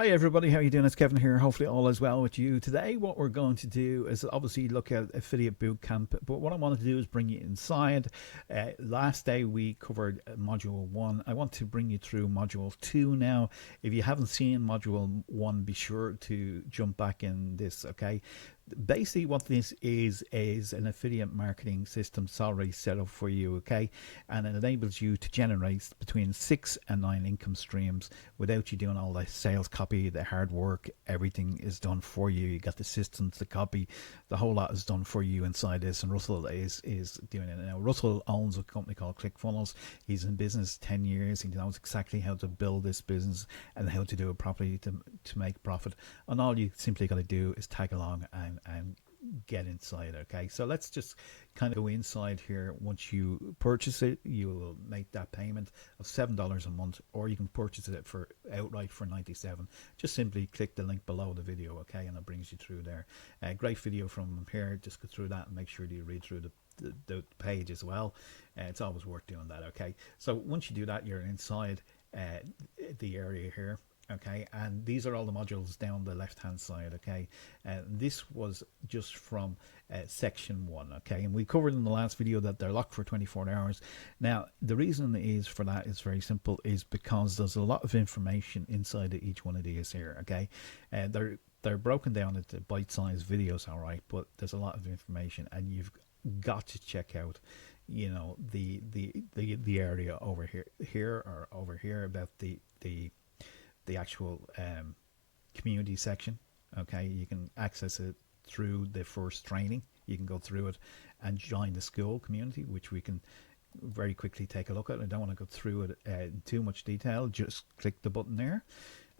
Hi everybody, how are you doing? It's Kevin here. Hopefully all is well with you. Today what we're going to do is obviously look at Affiliate Bootcamp, but what I want to do is bring you inside. Last day we covered Module 1. I want to bring you through Module 2 now. If you haven't seen Module 1, be sure to jump back in this, okay? Basically what this is an affiliate marketing system already set up for you, okay, and it enables you to generate between 6 and 9 income streams without you doing all the sales copy, the hard work. Everything is done for you. You got the systems, the copy, the whole lot is done for you inside this, and Russell is doing it now. Russell owns a company called ClickFunnels. He's in business 10 years. He knows exactly how to build this business and how to do it properly to make profit, and all you simply got to do is tag along and get inside. Okay, so let's just kind of go inside here. Once you purchase it, you will make that payment of $7 a month, or you can purchase it for outright for 97. Just simply click the link below the video, okay, and it brings you through there. Great video from here. Just go through that and make sure that you read through the page as well. It's always worth doing that. Okay, so once you do that, you're inside the area here. Okay, and these are all the modules down the left hand side. Okay, this was just from section 1. Okay, and we covered in the last video that they're locked for 24 hours. Now the reason is for that is very simple, is because there's a lot of information inside of each one of these here. Okay, they're broken down into bite-sized videos, all right, but there's a lot of information, and you've got to check out, you know, the area over here or over here about the actual community section. Okay, you can access it through the first training. You can go through it and join the school community, which we can very quickly take a look at. I don't want to go through it in too much detail. Just click the button there.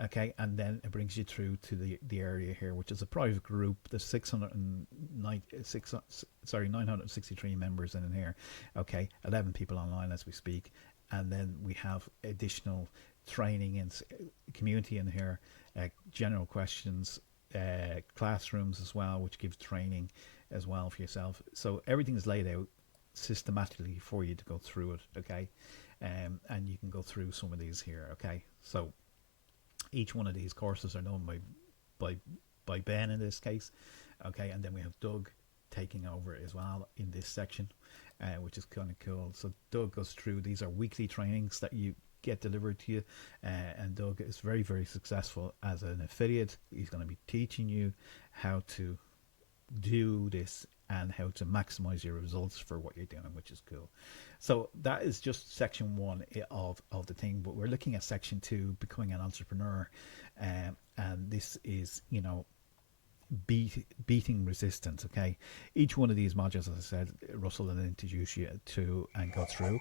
Okay, and then it brings you through to the area here, which is a private group. There's 963 members in here. Okay, 11 people online as we speak, and then we have additional training and community in here, general questions, classrooms as well, which gives training as well for yourself. So everything is laid out systematically for you to go through it. Okay, and you can go through some of these here. Okay, so each one of these courses are done by Ben in this case. Okay, and then we have Doug taking over as well in this section, which is kind of cool. So Doug goes through, these are weekly trainings that you get delivered to you, and Doug is very, very successful as an affiliate. He's going to be teaching you how to do this and how to maximize your results for what you're doing, which is cool. So that is just section 1 of the thing, but we're looking at section 2, becoming an entrepreneur, and this is, you know, beating resistance. Okay, each one of these modules, as I said, Russell will introduce you to and go through.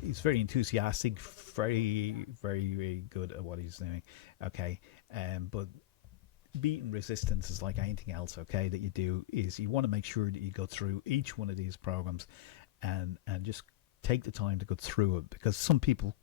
He's very enthusiastic, very, very, very good at what he's doing. Okay, but beating resistance is like anything else, okay, that you do, is you want to make sure that you go through each one of these programs and just take the time to go through it, because some people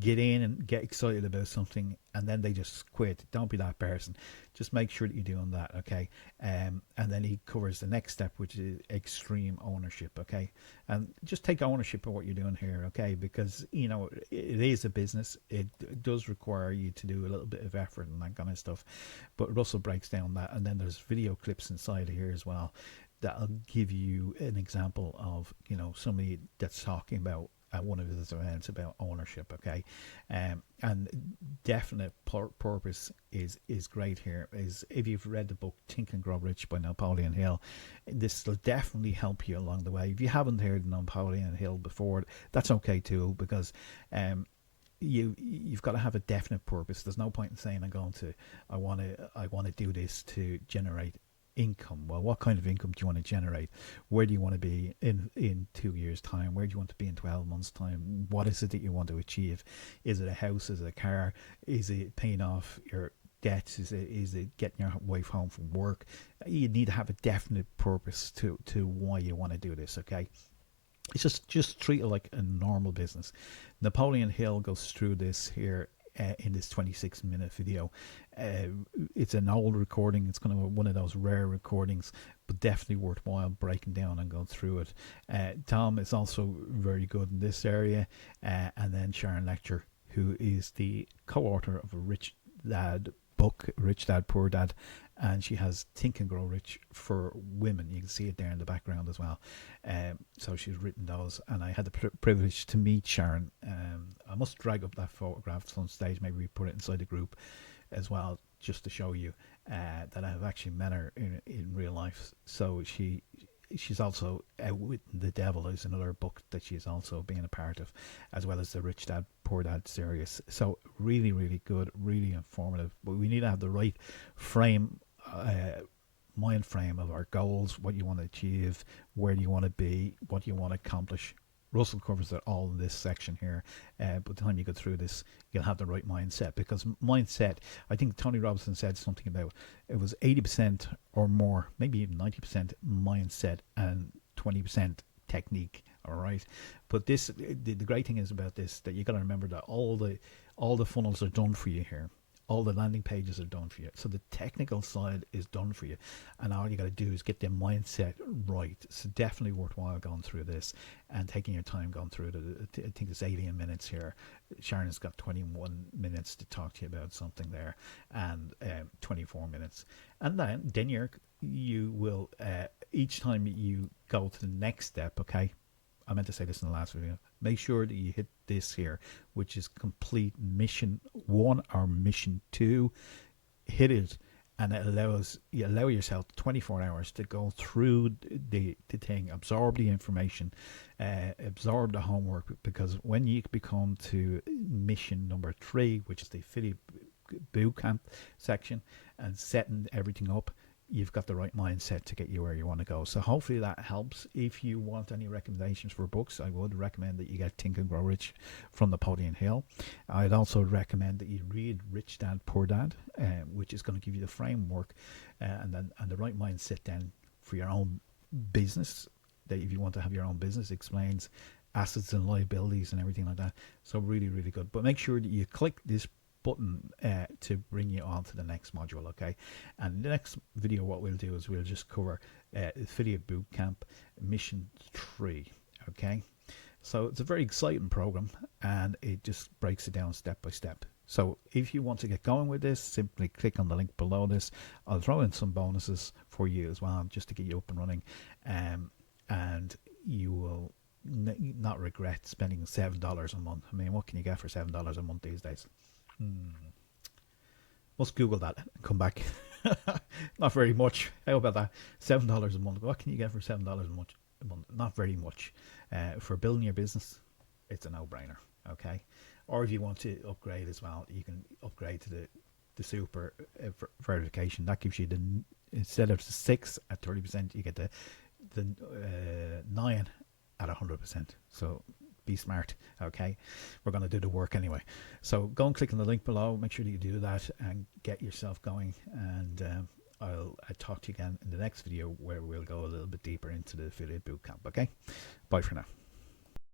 get in and get excited about something and then they just quit. Don't be that person. Just make sure that you're doing that. Okay, and then he covers the next step, which is extreme ownership. Okay, and just take ownership of what you're doing here. Okay, because, you know, it is a business. It does require you to do a little bit of effort and that kind of stuff, but Russell breaks down that, and then there's video clips inside of here as well that'll give you an example of, you know, somebody that's talking about at one of his events about ownership. Okay, and definite purpose is great here. Is, if you've read the book Think and Grow Rich by Napoleon Hill, this will definitely help you along the way. If you haven't heard Napoleon Hill before, that's okay too, because you've got to have a definite purpose. There's no point in saying I want to do this to generate income. Well, what kind of income do you want to generate? Where do you want to be in 2 years time? Where do you want to be in 12 months time? What is it that you want to achieve? Is it a house? Is it a car? Is it paying off your debts? Is it getting your wife home from work? You need to have a definite purpose to why you want to do this. Okay, it's just treat it like a normal business. Napoleon Hill goes through this here in this 26-minute video. It's an old recording. It's kind of one of those rare recordings, but definitely worthwhile breaking down and going through it. Tom is also very good in this area, and then Sharon Lecter, who is the co-author of Dad book, Rich Dad Poor Dad, and she has Think and Grow Rich for women. You can see it there in the background as well. So she's written those, and I had the privilege to meet Sharon. I must drag up that photograph at some stage. Maybe we put it inside the group as well, just to show you that I have actually met her in real life. So she's also Outwitting the Devil is another book that she's also been a part of, as well as the Rich Dad Poor Dad series. So really, really good, really informative. But we need to have the right frame, mind frame of our goals, what you want to achieve, where do you want to be, what you want to accomplish. Russell covers it all in this section here. By the time you go through this, you'll have the right mindset, because mindset, I think Tony Robinson said something about it was 80% or more, maybe even 90% mindset and 20% technique. All right, but this, the great thing is about this, that you got to remember that all the funnels are done for you here. All the landing pages are done for you. So the technical side is done for you. And all you got to do is get the mindset right. It's definitely worthwhile going through this and taking your time going through it. I think it's 18 minutes here. Sharon's got 21 minutes to talk to you about something there, and 24 minutes. And then you will, each time you go to the next step, okay? I meant to say this in the last video. Make sure that you hit this here, which is complete mission 1 or mission 2. Hit it, and you allow yourself 24 hours to go through the thing, absorb the information, absorb the homework, because when you become to mission number 3, which is the Affiliate Bootcamp section, and setting everything up, you've got the right mindset to get you where you want to go. So hopefully that helps. If you want any recommendations for books, I would recommend that you get Think and Grow Rich from Napoleon Hill. I'd also recommend that you read Rich Dad Poor Dad, which is going to give you the framework and the right mindset then for your own business. That if you want to have your own business, explains assets and liabilities and everything like that. So really, really good. But make sure that you click this button to bring you on to the next module, okay? And the next video, what we'll do is we'll just cover Affiliate Bootcamp Mission 3, okay? So it's a very exciting program, and it just breaks it down step by step. So if you want to get going with this, simply click on the link below this. I'll throw in some bonuses for you as well, just to get you up and running, and you will not regret spending $7 a month. I mean, what can you get for $7 a month these days? Must Google that and come back. Not very much. How about that? $7 a month. What can you get for $7 a month? Not very much. For building your business, it's a no-brainer. Okay. Or if you want to upgrade as well, you can upgrade to the super verification. That gives you instead of the 6 at 30%, you get the 9 at 100%. So be smart, okay? We're going to do the work anyway. So go and click on the link below. Make sure that you do that and get yourself going. And I'll talk to you again in the next video, where we'll go a little bit deeper into the Affiliate Bootcamp, okay? Bye for now.